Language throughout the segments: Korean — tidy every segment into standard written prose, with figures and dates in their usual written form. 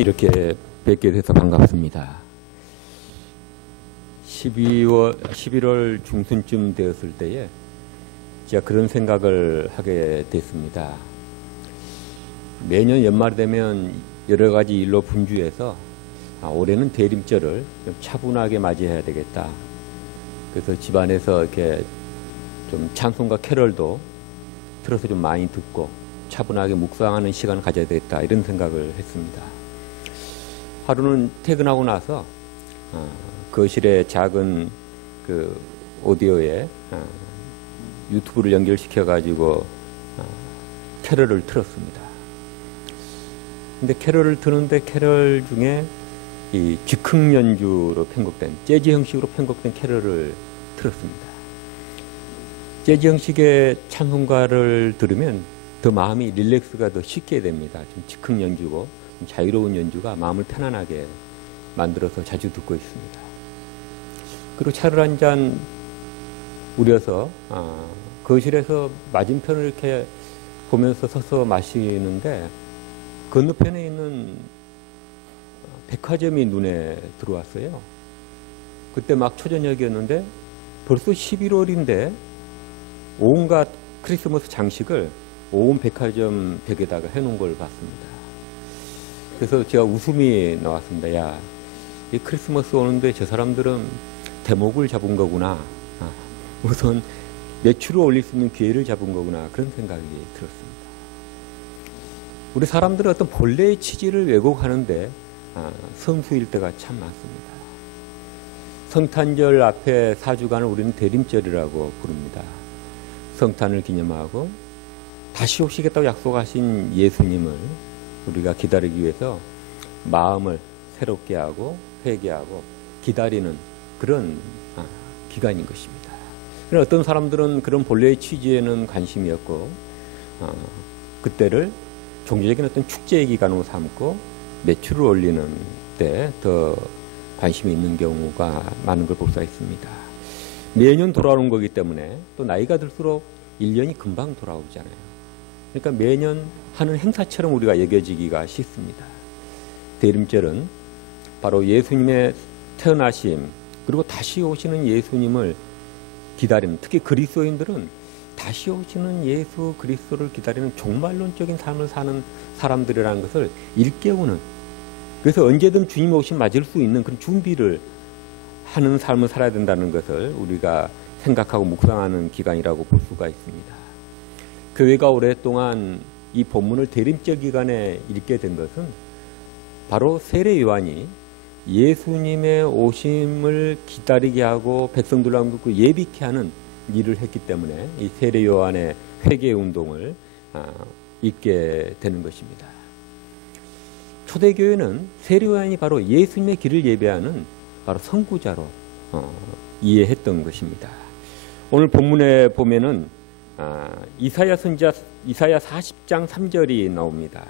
이렇게 뵙게 돼서 반갑습니다. 11월 중순쯤 되었을 때에 제가 그런 생각을 하게 됐습니다. 매년 연말 되면 여러 가지 일로 분주해서 올해는 대림절을 좀 차분하게 맞이해야 되겠다. 그래서 집안에서 이렇게 좀 찬송과 캐럴도 틀어서 좀 많이 듣고 차분하게 묵상하는 시간을 가져야 되겠다, 이런 생각을 했습니다. 하루는 퇴근하고 나서 거실에 작은 그 오디오에 유튜브를 연결시켜 가지고 캐럴을 틀었습니다. 근데 캐럴을 트는데 캐럴 중에 이 즉흥 연주로 편곡된, 재즈 형식으로 편곡된 캐럴을 틀었습니다. 재즈 형식의 찬송가를 들으면 더 마음이 릴렉스가 더 쉽게 됩니다. 좀 즉흥 연주고 좀 자유로운 연주가 마음을 편안하게 만들어서 자주 듣고 있습니다. 그리고 차를 한 잔 우려서 거실에서 맞은편을 이렇게 보면서 서서 마시는데 건너편에 있는 백화점이 눈에 들어왔어요. 그때 막 초저녁이었는데 벌써 11월인데 온갖 크리스마스 장식을 온 백화점 벽에다가 해놓은 걸 봤습니다. 그래서 제가 웃음이 나왔습니다. 야, 이 크리스마스 오는데 저 사람들은 대목을 잡은 거구나. 우선 매출을 올릴 수 있는 기회를 잡은 거구나. 그런 생각이 들었습니다. 우리 사람들은 어떤 본래의 취지를 왜곡하는데 선수일 때가 참 많습니다. 성탄절 앞에 4주간을 우리는 대림절이라고 부릅니다. 성탄을 기념하고 다시 오시겠다고 약속하신 예수님을 우리가 기다리기 위해서 마음을 새롭게 하고 회개하고 기다리는 그런 기간인 것입니다. 어떤 사람들은 그런 본래의 취지에는 관심이 없고 그때를 종교적인 어떤 축제의 기간으로 삼고 매출을 올리는 데 더 관심이 있는 경우가 많은 걸 볼 수가 있습니다. 매년 돌아오는 거기 때문에 또 나이가 들수록 1년이 금방 돌아오잖아요. 그러니까 매년 하는 행사처럼 우리가 여겨지기가 쉽습니다. 대림절은 바로 예수님의 태어나심 그리고 다시 오시는 예수님을 기다리는, 특히 그리스도인들은 다시 오시는 예수 그리스도를 기다리는 종말론적인 삶을 사는 사람들이라는 것을 일깨우는, 그래서 언제든 주님 오심 맞을 수 있는 그런 준비를 하는 삶을 살아야 된다는 것을 우리가 생각하고 묵상하는 기간이라고 볼 수가 있습니다. 교회가 오랫동안 이 본문을 대림절 기간에 읽게 된 것은 바로 세례 요한이 예수님의 오심을 기다리게 하고 백성들과 예비케 하는 일을 했기 때문에 이 세례 요한의 회개 운동을 읽게 되는 것입니다. 초대교회는 세례 요한이 바로 예수님의 길을 예배하는 바로 선구자로 이해했던 것입니다. 오늘 본문에 보면은 이사야 선지자 이사야 40장 3절이 나옵니다.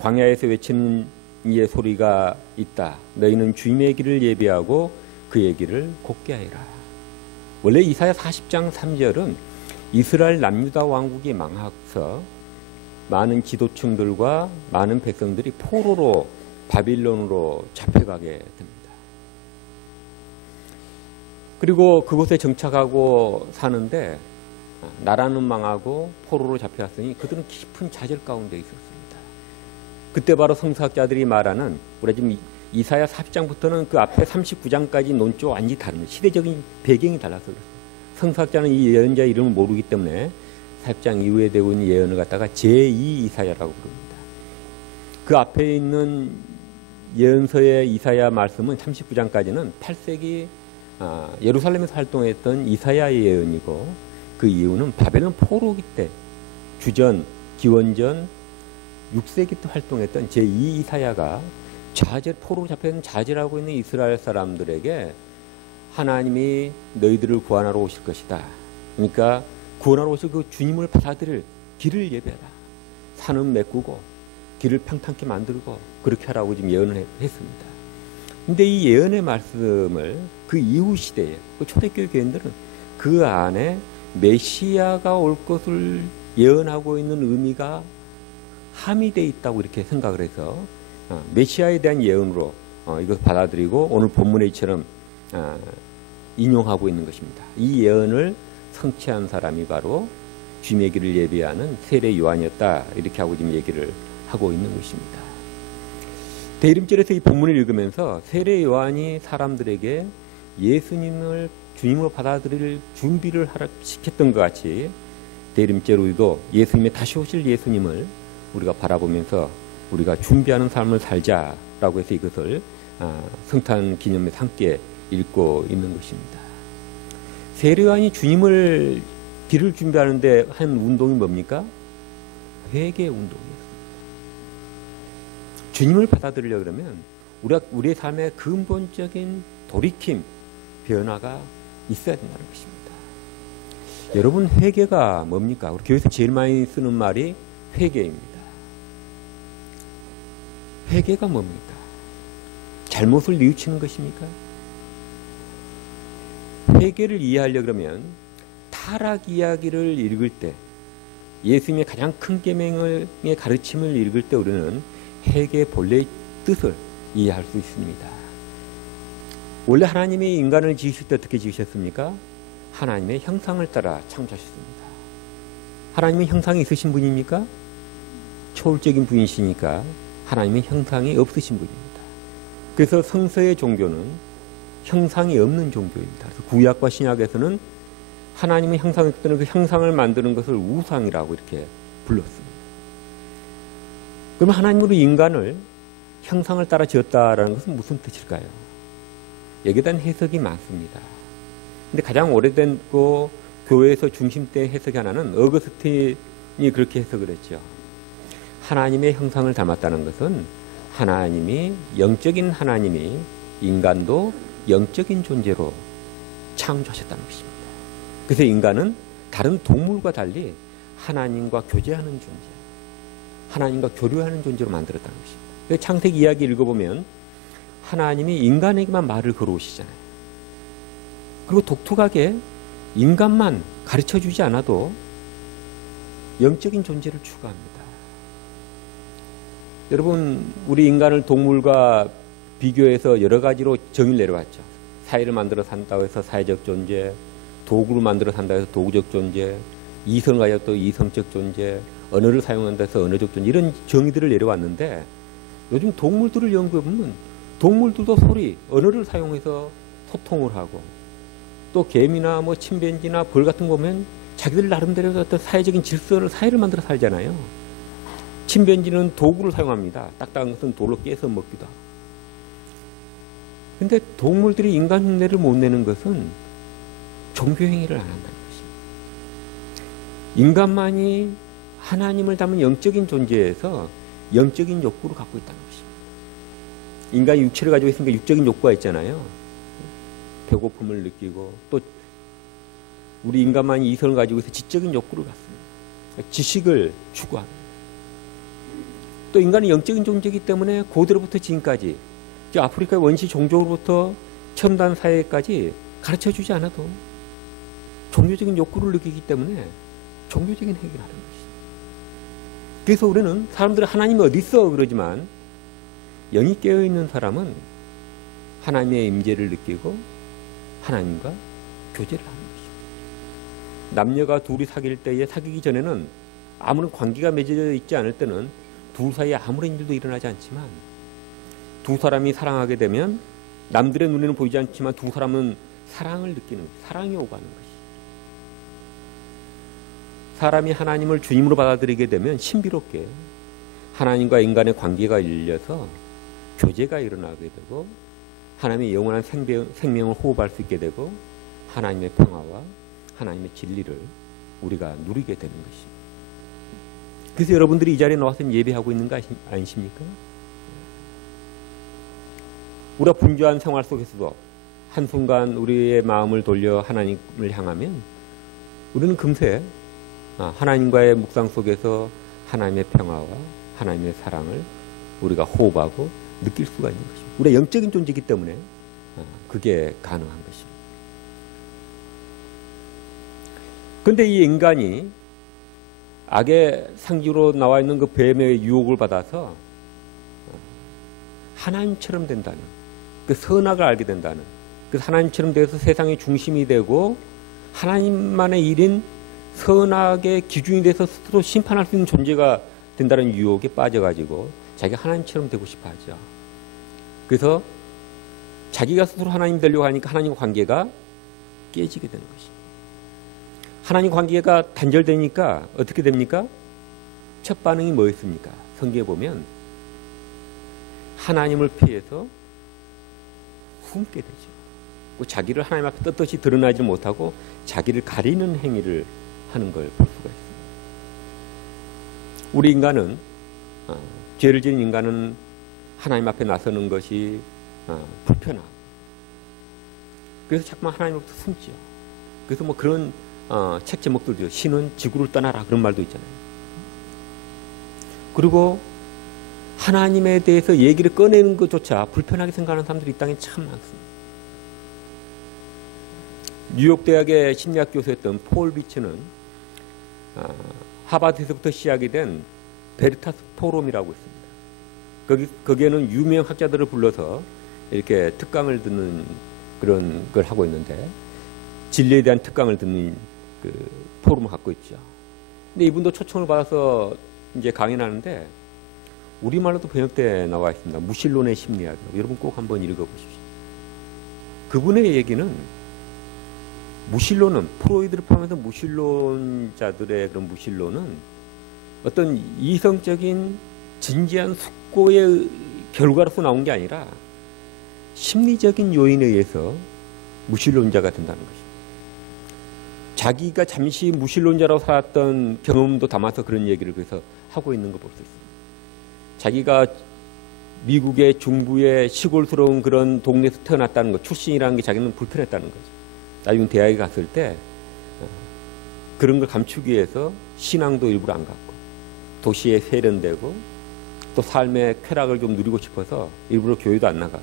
광야에서 외치는 이의 소리가 있다. 너희는 주님의 길을 예비하고 그의 길을 곧게 하리라. 원래 이사야 40장 3절은 이스라엘 남유다 왕국이 망하서 많은 지도층들과 많은 백성들이 포로로 바빌론으로 잡혀가게 됩니다. 그리고 그곳에 정착하고 사는데 나라는 망하고 포로로 잡혀왔으니 그들은 깊은 좌절 가운데 있었습니다. 그때 바로 성서학자들이 말하는, 우리가 지금 이사야 40장부터는 그 앞에 39장까지 논조가 완전히 다릅니다. 시대적인 배경이 달라서 그렇습니다. 성서학자는 이 예언자의 이름을 모르기 때문에 40장 이후에 되고 있는 예언을 갖다가 제2 이사야라고 부릅니다. 그 앞에 있는 예언서의 이사야 말씀은 39장까지는 8세기 예루살렘에서 활동했던 이사야의 예언이고, 그 이유는 바벨론 포로기 때 주전, 기원전 6세기 때 활동했던 제2 이사야가 포로로 잡혀있는 좌절하고 있는 이스라엘 사람들에게 하나님이 너희들을 구원하러 오실 것이다. 그러니까 구원하러 오실 그 주님을 받아들일 길을 예배하라. 산은 메꾸고 길을 평탄케 만들고 그렇게 하라고 지금 예언을 했습니다. 근데 이 예언의 말씀을 그 이후 시대에 그 초대교회 교인들은 그 안에 메시아가 올 것을 예언하고 있는 의미가 함의되어 있다고 이렇게 생각을 해서 메시아에 대한 예언으로 이것을 받아들이고 오늘 본문의 이처럼 인용하고 있는 것입니다. 이 예언을 성취한 사람이 바로 주님의 길을 예비하는 세례 요한이었다. 이렇게 하고 지금 얘기를 하고 있는 것입니다. 대림절에서 이 본문을 읽으면서 세례 요한이 사람들에게 예수님을 주님으로 받아들일 준비를 시켰던 것 같이 대림절 우리도 예수님의 다시 오실 예수님을 우리가 바라보면서 우리가 준비하는 삶을 살자라고 해서 이것을 성탄 기념에 함께 읽고 있는 것입니다. 세례 요한이 주님을 길을 준비하는데 한 운동이 뭡니까? 회개 운동이었습니다. 주님을 받아들이려고 그러면 우리의 삶의 근본적인 돌이킴, 변화가 있어야 된다는 것입니다. 여러분, 회개가 뭡니까? 우리 교회에서 제일 많이 쓰는 말이 회개입니다. 회개가 뭡니까? 잘못을 뉘우치는 것입니까? 회개를 이해하려고 그러면 타락 이야기를 읽을 때, 예수님의 가장 큰 계명의 가르침을 읽을 때 우리는 회개의 본래의 뜻을 이해할 수 있습니다. 원래 하나님이 인간을 지으실 때 어떻게 지으셨습니까? 하나님의 형상을 따라 창조하셨습니다. 하나님은 형상이 있으신 분입니까? 초월적인 분이시니까 하나님의 형상이 없으신 분입니다. 그래서 성서의 종교는 형상이 없는 종교입니다. 그래서 구약과 신약에서는 하나님의 형상을 뜨는 그 형상을 만드는 것을 우상이라고 이렇게 불렀습니다. 그럼 하나님으로 인간을 형상을 따라 지었다라는 것은 무슨 뜻일까요? 여기에 대한 해석이 많습니다. 근데 가장 오래된 교회에서 중심된 해석이 하나는 어거스틴이 그렇게 해석을 했죠. 하나님의 형상을 닮았다는 것은 하나님이, 영적인 하나님이 인간도 영적인 존재로 창조하셨다는 것입니다. 그래서 인간은 다른 동물과 달리 하나님과 교제하는 존재, 하나님과 교류하는 존재로 만들었다는 것입니다. 창세기 이야기 읽어보면 하나님이 인간에게만 말을 걸어오시잖아요. 그리고 독특하게 인간만 가르쳐주지 않아도 영적인 존재를 추구합니다. 여러분, 우리 인간을 동물과 비교해서 여러 가지로 정의를 내려왔죠. 사회를 만들어 산다고 해서 사회적 존재, 도구를 만들어 산다고 해서 도구적 존재, 이성을 가졌다 이성적 존재, 언어를 사용한다 해서 언어적 존재, 이런 정의들을 내려왔는데 요즘 동물들을 연구해보면 동물들도 언어를 사용해서 소통을 하고, 또 개미나 침팬지나 벌 같은 거 보면 자기들 나름대로 어떤 사회적인 질서를, 사회를 만들어 살잖아요. 침팬지는 도구를 사용합니다. 딱딱한 것은 돌로 깨서 먹기도 하고. 근데 동물들이 인간 흉내를 못 내는 것은 종교행위를 안 한다는 것입니다. 인간만이 하나님을 닮은 영적인 존재에서 영적인 욕구를 갖고 있다는 것입니다. 인간이 육체를 가지고 있으니까 육적인 욕구가 있잖아요. 배고픔을 느끼고, 또 우리 인간만이 이성을 가지고 있어 지적인 욕구를 갖습니다. 지식을 추구합니다. 또 인간은 영적인 존재이기 때문에 고대로부터 지금까지, 아프리카의 원시 종족으로부터 첨단 사회까지 가르쳐주지 않아도 종교적인 욕구를 느끼기 때문에 종교적인 행위를 하는 것입니다. 그래서 우리는 사람들이 하나님이 어디 있어 그러지만 영이 깨어있는 사람은 하나님의 임재를 느끼고 하나님과 교제를 하는 것입니다. 남녀가 둘이 사귈 때에, 사귀기 전에는 아무런 관계가 맺어져 있지 않을 때는 둘 사이에 아무런 일도 일어나지 않지만, 두 사람이 사랑하게 되면 남들의 눈에는 보이지 않지만 두 사람은 사랑을 느끼는 것이, 사랑이 오가는 것이. 사람이 하나님을 주님으로 받아들이게 되면 신비롭게 하나님과 인간의 관계가 일려서 교제가 일어나게 되고 하나님의 영원한 생명을 호흡할 수 있게 되고 하나님의 평화와 하나님의 진리를 우리가 누리게 되는 것입니다. 그래서 여러분들이 이 자리에 나와서 예배하고 있는 거 아니십니까? 우리가 분주한 생활 속에서도 한순간 우리의 마음을 돌려 하나님을 향하면 우리는 금세 하나님과의 묵상 속에서 하나님의 평화와 하나님의 사랑을 우리가 호흡하고 느낄 수가 있는 것입니다. 우리가 영적인 존재이기 때문에 그게 가능한 것입니다. 그런데 이 인간이 악의 상징으로 나와 있는 그 뱀의 유혹을 받아서 하나님처럼 된다는, 그 선악을 알게 된다는, 그 하나님처럼 돼서 세상의 중심이 되고 하나님만의 일인 선악의 기준이 돼서 스스로 심판할 수 있는 존재가 된다는 유혹에 빠져가지고 자기가 하나님처럼 되고 싶어 하죠. 그래서 자기가 스스로 하나님 되려고 하니까 하나님과 관계가 깨지게 되는 것입니다. 하나님 관계가 단절되니까 어떻게 됩니까? 첫 반응이 뭐였습니까? 성경에 보면 하나님을 피해서 숨게 되죠. 자기를 하나님 앞에 떳떳이 드러나지 못하고 자기를 가리는 행위를 하는 걸 볼 수가 있습니다. 우리 인간은 죄를 지은 인간은 하나님 앞에 나서는 것이 불편하고 그래서 자꾸만 하나님으로부터 숨지요. 그래서 뭐 그런 책 제목들도 신은 지구를 떠나라 그런 말도 있잖아요. 그리고 하나님에 대해서 얘기를 꺼내는 것조차 불편하게 생각하는 사람들이 이 땅에 참 많습니다. 뉴욕 대학의 심리학 교수였던 폴 비츠는 하버드에서부터 시작이 된 베리타스 포럼이라고 있습니다. 거기에는 유명 학자들을 불러서 이렇게 특강을 듣는 그런 걸 하고 있는데 진리에 대한 특강을 듣는 그 포럼을 갖고 있죠. 근데 이분도 초청을 받아서 이제 강연을 하는데 우리말로도 번역돼 나와 있습니다. 무신론의 심리학. 여러분 꼭 한번 읽어보십시오. 그분의 얘기는 무신론은 프로이드를 포함해서 무신론자들의 그런 무신론은 어떤 이성적인 진지한 숙고의 결과로서 나온 게 아니라 심리적인 요인에 의해서 무신론자가 된다는 것입니다. 자기가 잠시 무신론자로 살았던 경험도 담아서 그런 얘기를 그래서 하고 있는 거 볼 수 있습니다. 자기가 미국의 중부의 시골스러운 그런 동네에서 태어났다는 것, 출신이라는 게 자기는 불편했다는 거죠. 나중에 대학에 갔을 때 그런 걸 감추기 위해서 신앙도 일부러 안 갖고 도시에 세련되고 또 삶의 쾌락을 좀 누리고 싶어서 일부러 교회도 안 나가고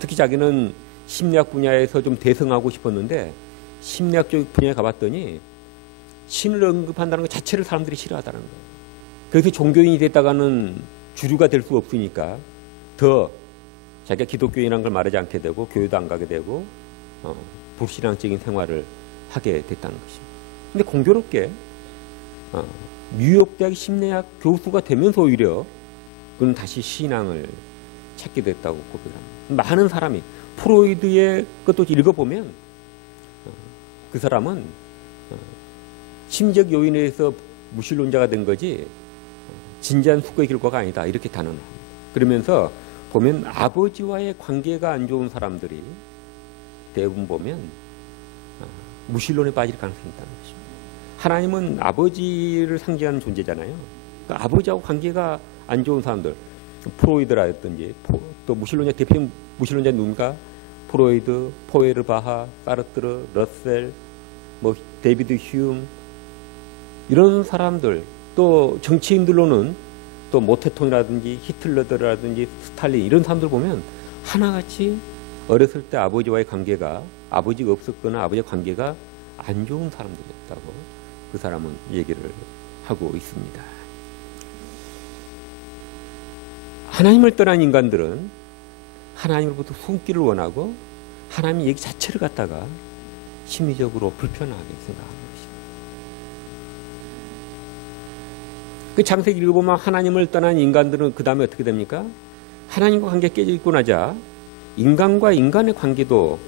특히 자기는 심리학 분야에서 좀 대성하고 싶었는데 심리학 쪽 분야에 가봤더니 신을 언급한다는 것 자체를 사람들이 싫어하다는 거예요. 그래서 종교인이 됐다가는 주류가 될 수 없으니까 더 자기가 기독교인이라는 걸 말하지 않게 되고 교회도 안 가게 되고 불신앙적인 생활을 하게 됐다는 것입니다. 근데 공교롭게 뉴욕 대학 심리학 교수가 되면서 오히려 그는 다시 신앙을 찾게 됐다고 고백합니다. 많은 사람이 프로이드의 것도 읽어보면 그 사람은 심적 요인에 의해서 무신론자가 된 거지 진지한 숙고의 결과가 아니다 이렇게 단언합니다. 그러면서 보면 아버지와의 관계가 안 좋은 사람들이 대부분 보면 무신론에 빠질 가능성이 있다는 것입니다. 하나님은 아버지를 상징하는 존재잖아요. 그러니까 아버지하고 관계가 안 좋은 사람들 프로이드라든지 또 무신론자 대표 무신론자 누군가 프로이드, 포에르바하, 사르트르, 러셀, 뭐 데이비드 휴움 이런 사람들 또 정치인들로는 또 모태통이라든지 히틀러들이라든지 스탈린 이런 사람들 보면 하나같이 어렸을 때 아버지와의 관계가 아버지가 없었거나 아버지의 관계가 안 좋은 사람들이었다고 그 사람은 얘기를 하고 있습니다. 하나님을 떠난 인간들은 하나님으로부터 숨기를 원하고 하나님 얘기 자체를 갖다가 심리적으로 불편하게 생각합니다. 그 창세기 읽어보면 하나님을 떠난 인간들은 그 다음에 어떻게 됩니까? 하나님과 관계 깨지고 나자 인간과 인간의 관계도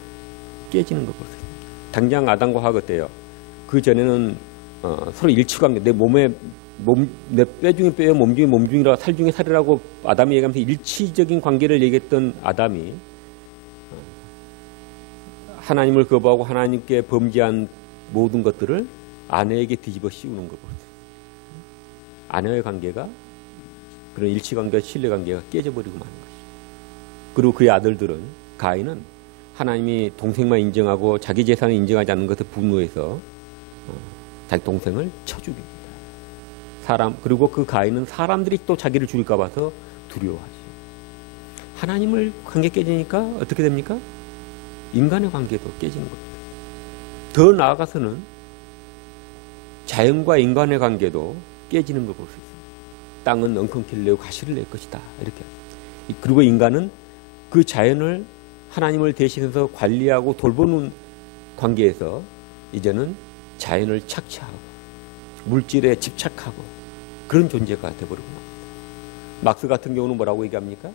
깨지는 걸 볼 수 있습니다. 당장 아담과 하와 어때요? 그 전에는 서로 일치관계, 내 뼈 중에 뼈요, 몸 중에 몸중이라 살 중에 살이라고 아담이 얘기하면서 일치적인 관계를 얘기했던 아담이 하나님을 거부하고 하나님께 범죄한 모든 것들을 아내에게 뒤집어 씌우는 걸 볼 수 있습니다. 아내와의 관계가 그런 일치관계와 신뢰관계가 깨져버리고 마는 것이죠. 그리고 그의 아들들은 가인은 하나님이 동생만 인정하고 자기 재산을 인정하지 않는 것에 분노해서 자기 동생을 쳐 죽입니다. 그리고 그 가인은 사람들이 또 자기를 죽일까 봐서 두려워하죠. 하나님을 관계 깨지니까 어떻게 됩니까? 인간의 관계도 깨지는 겁니다. 더 나아가서는 자연과 인간의 관계도 깨지는 걸 볼 수 있습니다. 땅은 엉겅퀴를 내고 가시를 낼 것이다. 이렇게. 그리고 인간은 그 자연을 하나님을 대신해서 관리하고 돌보는 관계에서 이제는 자연을 착취하고 물질에 집착하고 그런 존재가 되어버리고 납니다. 막스 같은 경우는 뭐라고 얘기합니까?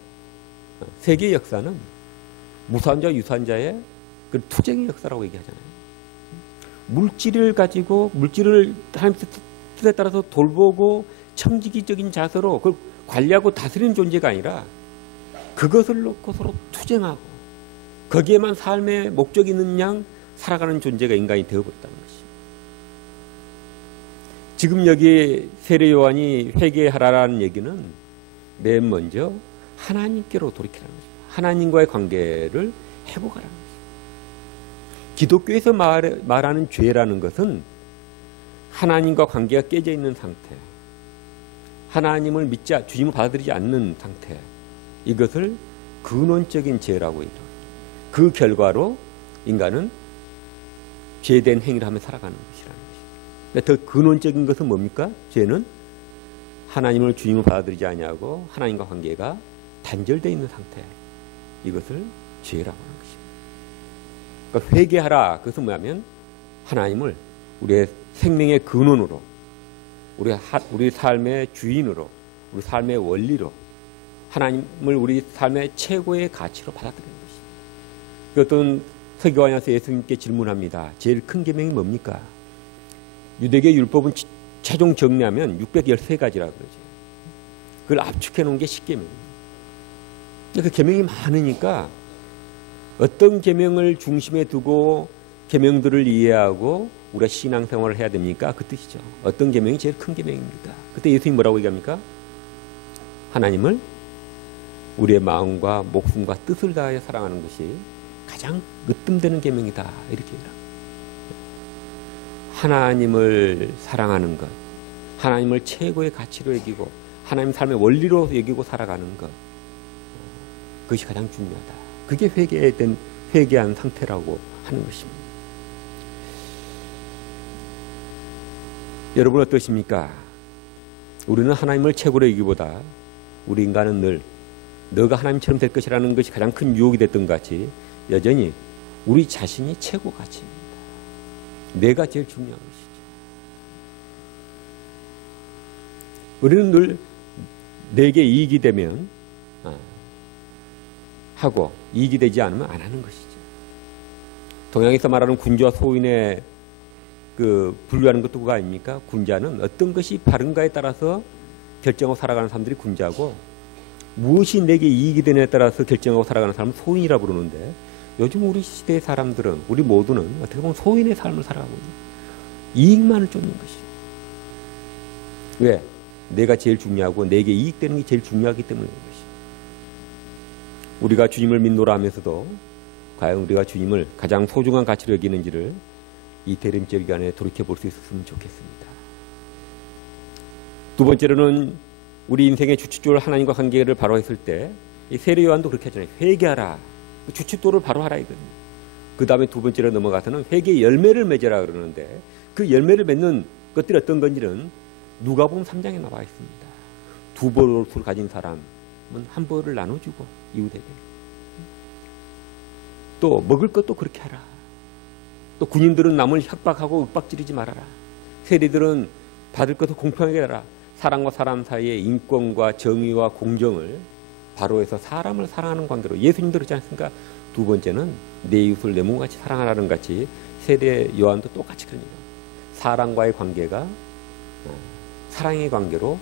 세계 역사는 무산자 유산자의 그 투쟁의 역사라고 얘기하잖아요. 물질을 가지고 물질을 하나님 뜻에 따라서 돌보고 청지기적인 자세로 그걸 관리하고 다스리는 존재가 아니라 그것을 놓고 서로 투쟁하고 거기에만 삶의 목적이 있는 양 살아가는 존재가 인간이 되어버렸다는 것입니다. 지금 여기 세례 요한이 회개하라라는 얘기는 맨 먼저 하나님께로 돌이키라는 것입니다. 하나님과의 관계를 회복하라는 것입니다. 기독교에서 말하는 죄라는 것은 하나님과 관계가 깨져 있는 상태, 하나님을 믿지, 주님을 받아들이지 않는 상태, 이것을 근원적인 죄라고 해요. 그 결과로 인간은 죄된 행위를 하며 살아가는 것이라는 것입니다. 더 근원적인 것은 뭡니까? 죄는 하나님을 주님을 받아들이지 아니하고 하나님과 관계가 단절되어 있는 상태, 이것을 죄라고 하는 것입니다. 그러니까 회개하라. 그것은 뭐냐면 하나님을 우리의 생명의 근원으로, 우리 삶의 주인으로, 우리 삶의 원리로, 하나님을 우리 삶의 최고의 가치로 받아들이는 것입니다. 어떤 서기관에서 예수님께 질문합니다. 제일 큰 계명이 뭡니까? 유대계 율법은 최종 정리하면 613가지라 그러죠. 그걸 압축해 놓은 게 10계명입니다. 그 계명이 많으니까 어떤 계명을 중심에 두고 계명들을 이해하고 우리가 신앙생활을 해야 됩니까? 그 뜻이죠. 어떤 계명이 제일 큰 계명입니까? 그때 예수님이 뭐라고 얘기합니까? 하나님을 우리의 마음과 목숨과 뜻을 다하여 사랑하는 것이 가장 으뜸되는 계명이다. 이렇게 얘기합니다. 하나님을 사랑하는 것, 하나님을 최고의 가치로 여기고 하나님 삶의 원리로 여기고 살아가는 것, 그것이 가장 중요하다. 그게 회개한 상태라고 하는 것입니다. 여러분 어떠십니까? 우리는 하나님을 최고로 여기기보다 우리 인간은 늘 너가 하나님처럼 될 것이라는 것이 가장 큰 유혹이 됐던 것 같이 여전히 우리 자신이 최고 가치입니다. 내가 제일 중요한 것이죠. 우리는 늘 내게 이익이 되면 하고 이익이 되지 않으면 안 하는 것이죠. 동양에서 말하는 군자와 소인의 분류하는 것도 그거 아닙니까? 군자는 어떤 것이 바른가에 따라서 결정하고 살아가는 사람들이 군자고 무엇이 내게 이익이 되느냐에 따라서 결정하고 살아가는 사람은 소인이라고 부르는데 요즘 우리 시대의 사람들은 우리 모두는 어떻게 보면 소인의 삶을 살아가고 있는 이익만을 쫓는 것이죠. 왜? 내가 제일 중요하고 내게 이익되는 게 제일 중요하기 때문인 것이죠. 우리가 주님을 믿노라 하면서도 과연 우리가 주님을 가장 소중한 가치로 여기는지를 이 대림절 기간에 돌이켜볼 수 있었으면 좋겠습니다. 두 번째로는 우리 인생의 주춧돌 하나님과 관계를 바로 했을 때 이 세례 요한도 그렇게 하잖아요. 회개하라. 주춧돌을 바로 하라 이거든요. 그 다음에 두 번째로 넘어가서는 회개의 열매를 맺으라 그러는데 그 열매를 맺는 것들이 어떤 건지는 누가복음 3장에 나와 있습니다. 두 벌을 가진 사람은 한 벌을 나눠주고 이웃에게 또 먹을 것도 그렇게 하라. 또 군인들은 남을 협박하고 윽박지르지 말아라. 세리들은 받을 것을 공평하게 하라. 사람과 사람 사이의 인권과 정의와 공정을 바로 해서 사람을 사랑하는 관계로 예수님도 그렇지 않습니까? 두 번째는 내 이웃을 내 몸같이 사랑하라는 같이 세례 요한도 똑같이 그럽니다. 사람과의 관계가 사랑의 관계로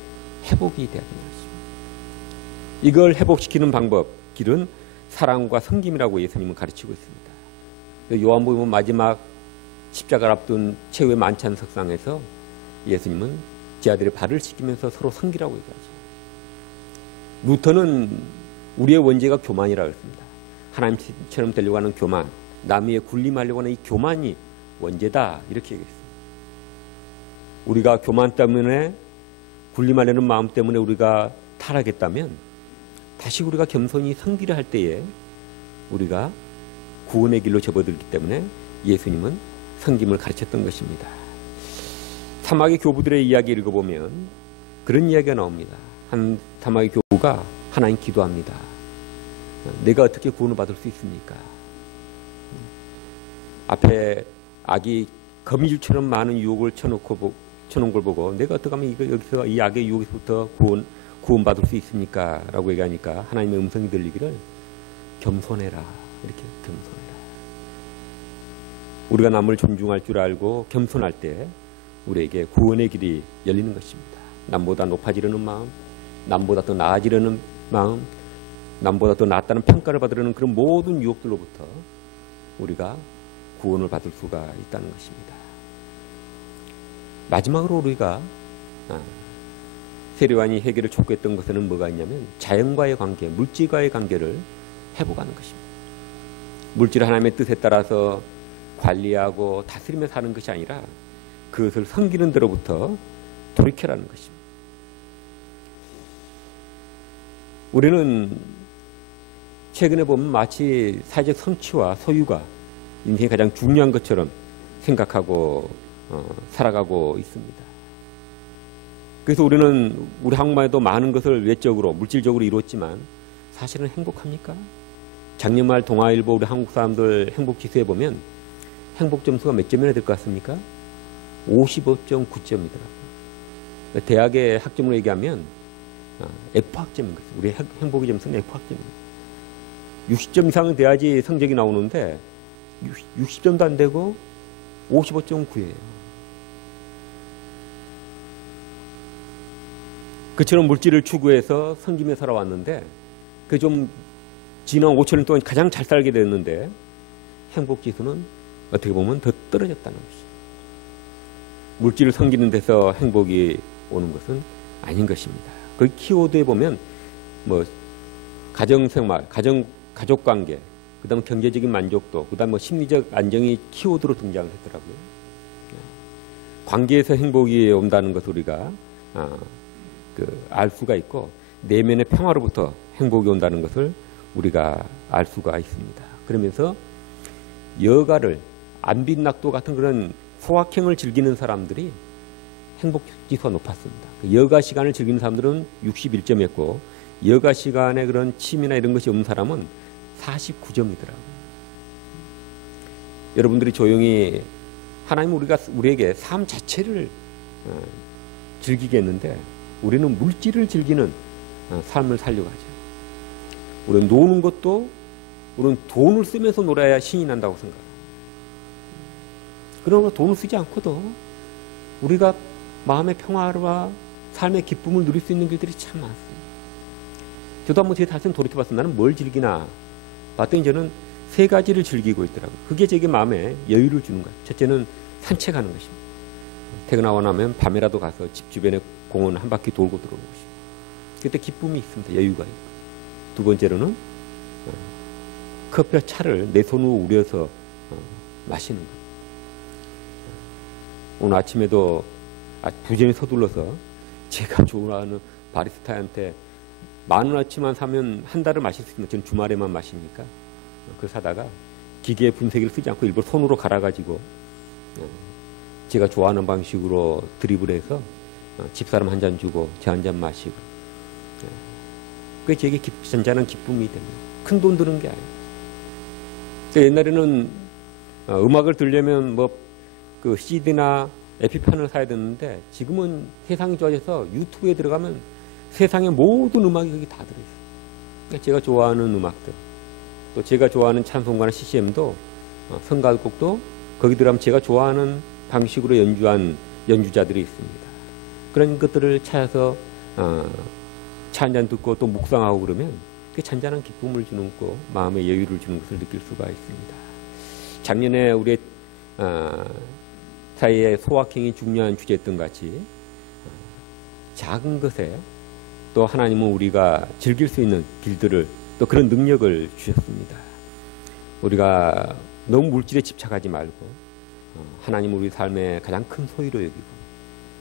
회복이 되어야 되는 것입니다. 이걸 회복시키는 방법, 길은 사랑과 섬김이라고 예수님은 가르치고 있습니다. 요한복음 마지막 십자가를 앞둔 최후의 만찬 석상에서 예수님은 제자들의 발을 씻기면서 서로 섬기라고 얘기하죠. 루터는 우리의 원죄가 교만이라고 했습니다. 하나님처럼 되려고 하는 교만, 남 위에 군림하려고 하는 이 교만이 원죄다 이렇게 얘기했습니다. 우리가 교만 때문에 군림하려는 마음 때문에 우리가 타락했다면 다시 우리가 겸손히 섬기려 할 때에 우리가 구원의 길로 접어들기 때문에 예수님은 섬김을 가르쳤던 것입니다. 사마귀 교부들의 이야기 읽어보면 그런 이야기가 나옵니다. 한 사마귀 교부가 하나님 기도합니다. 내가 어떻게 구원을 받을 수 있습니까? 앞에 악이 거미줄처럼 많은 유혹을 쳐놓은 걸 보고 내가 어떻게 하면 여기서 이 악의 유혹에서부터 구원받을 수 있습니까? 라고 얘기하니까 하나님의 음성이 들리기를 겸손해라. 이렇게 겸손해라. 우리가 남을 존중할 줄 알고 겸손할 때 우리에게 구원의 길이 열리는 것입니다. 남보다 높아지려는 마음, 남보다 더 나아지려는 마음, 남보다 더 낫다는 평가를 받으려는 그런 모든 유혹들로부터 우리가 구원을 받을 수가 있다는 것입니다. 마지막으로 우리가 세례요한이 해결을 촉구했던 것에는 뭐가 있냐면 자연과의 관계, 물질과의 관계를 회복하는 것입니다. 물질을 하나님의 뜻에 따라서 관리하고 다스리며 사는 것이 아니라 그것을 섬기는 데로부터 돌이켜라는 것입니다. 우리는 최근에 보면 마치 사회적 성취와 소유가 인생이 가장 중요한 것처럼 생각하고 살아가고 있습니다. 그래서 우리는 우리 한국만에도 많은 것을 외적으로 물질적으로 이뤘지만 사실은 행복합니까? 작년 말 동아일보 우리 한국 사람들 행복지수에 보면 행복 점수가 몇 점이나 될 것 같습니까? 55.9점이더라고요. 대학의 학점으로 얘기하면 F학점인 거죠. 우리 행복의 점수는 F학점입니다. 60점 이상은 돼야지 성적이 나오는데 60점도 안 되고 55.9예요. 그처럼 물질을 추구해서 섬기며 살아왔는데 그 좀 지난 5천 년 동안 가장 잘 살게 됐는데 행복지수는 어떻게 보면 더 떨어졌다는 것이죠. 물질을 섬기는 데서 행복이 오는 것은 아닌 것입니다. 그 키워드에 보면 뭐 가정생활, 가족관계, 그다음 경제적인 만족도, 그다음 뭐 심리적 안정이 키워드로 등장을 했더라고요. 관계에서 행복이 온다는 것을 우리가 알 수가 있고 내면의 평화로부터 행복이 온다는 것을 우리가 알 수가 있습니다. 그러면서 여가를 안빈낙도 같은 그런 소확행을 즐기는 사람들이 행복지수가 높았습니다. 여가 시간을 즐기는 사람들은 61점이었고 여가 시간에 그런 취미나 이런 것이 없는 사람은 49점이더라고요. 여러분들이 조용히 하나님은 우리에게 삶 자체를 즐기게 했는데 우리는 물질을 즐기는 삶을 살려고 하죠. 우리는 노는 것도 우리는 돈을 쓰면서 놀아야 신이 난다고 생각해요. 그러나 돈을 쓰지 않고도 우리가 마음의 평화와 삶의 기쁨을 누릴 수 있는 길들이 참 많습니다. 저도 한번 제 자신을 돌이켜봤어요. 나는 뭘 즐기나 봤더니 저는 3가지를 즐기고 있더라고요. 그게 제게 마음에 여유를 주는 거예요. 첫째는 산책하는 것입니다. 퇴근하고 나면 밤에라도 가서 집 주변에 공원 한 바퀴 돌고 들어오는 것입니다. 그때 기쁨이 있습니다. 여유가 있고. 두 번째로는 커피와 차를 내 손으로 우려서 마시는 것. 오늘 아침에도 부지런히 서둘러서 제가 좋아하는 바리스타한테 10,000원어치만 사면 한 달을 마실 수 있는, 저는 주말에만 마시니까 그걸 사다가 기계 분쇄기를 쓰지 않고 일부러 손으로 갈아가지고 제가 좋아하는 방식으로 드립을 해서 집사람 한 잔 주고 제 한 잔 마시고 그게 제게 잔잔한 기쁨이 됩니다. 큰 돈 드는 게 아니에요. 옛날에는 음악을 들으려면 그 CD나 에피판을 사야 되는데 지금은 세상이 좋아져서 유튜브에 들어가면 세상의 모든 음악이 거기 다 들어있어요. 그러니까 제가 좋아하는 음악들, 또 제가 좋아하는 찬송가나 CCM도 성가곡도 거기 들어가면 제가 좋아하는 방식으로 연주한 연주자들이 있습니다. 그런 것들을 찾아서 차 한 잔 듣고 또 묵상하고 그러면 그 잔잔한 기쁨을 주는 거, 마음의 여유를 주는 것을 느낄 수가 있습니다. 작년에 우리의 사회의 소확행이 중요한 주제였던 같이 작은 것에 또 하나님은 우리가 즐길 수 있는 길들을 또 그런 능력을 주셨습니다. 우리가 너무 물질에 집착하지 말고 하나님을 우리 삶의 가장 큰 소유로 여기고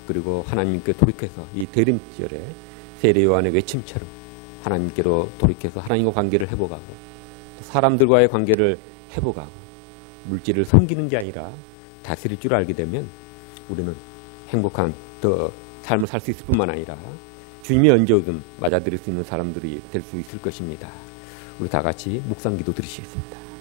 그리고 하나님께 돌이켜서 이 대림절에 세례요한의 외침처럼 하나님께로 돌이켜서 하나님과 관계를 회복하고 또 사람들과의 관계를 회복하고 물질을 섬기는 게 아니라 다스릴 줄 알게 되면 우리는 행복한 더 삶을 살 수 있을 뿐만 아니라 주님이 언제 오든 맞아들일 수 있는 사람들이 될 수 있을 것입니다. 우리 다 같이 묵상기도 드리시겠습니다.